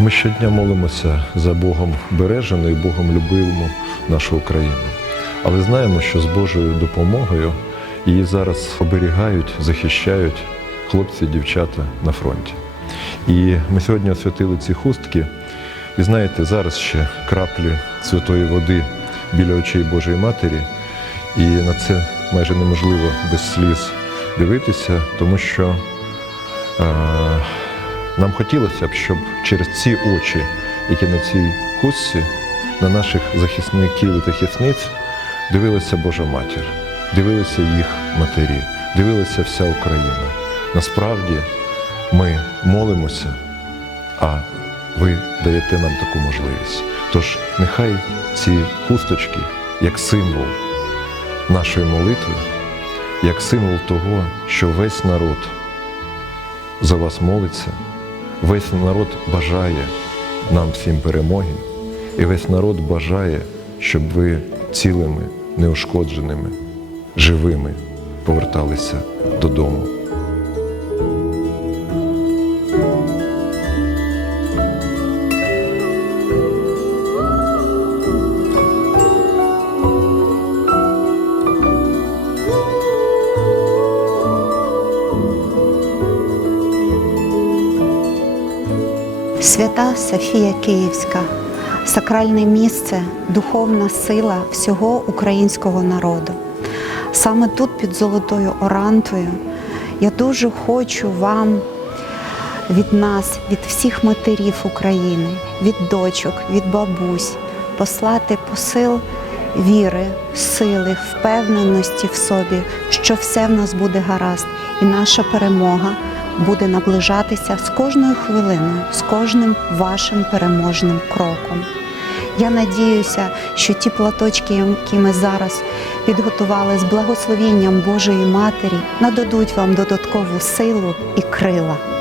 Ми щодня молимося за Богом бережену і Богом любиму нашу Україну. Але знаємо, що з Божою допомогою її зараз оберігають, захищають хлопці дівчата на фронті. І ми сьогодні освятили ці хустки. І знаєте, зараз ще краплі святої води біля очей Божої Матері, і на це майже неможливо без сліз дивитися, тому що е, нам хотілося б, щоб через ці очі, які на цій хустці, на наших захисників і захисниць, дивилася Божа Матір, дивилися їх матері, дивилася вся Україна. Насправді ми молимося, а ви даєте нам таку можливість. Тож нехай ці хусточки як символ нашої молитви, як символ того, що весь народ за вас молиться, весь народ бажає нам всім перемоги, і весь народ бажає, щоб ви цілими, неушкодженими, живими поверталися додому. Свята Софія Київська, сакральне місце, духовна сила всього українського народу. Саме тут, під Золотою Орантою, я дуже хочу вам від нас, від всіх матерів України, від дочок, від бабусь послати посил віри, сили, впевненості в собі, що все в нас буде гаразд, і наша перемога буде наближатися з кожною хвилиною, з кожним вашим переможним кроком. Я надіюся, що ті платочки, які ми зараз підготували з благословінням Божої Матері, нададуть вам додаткову силу і крила.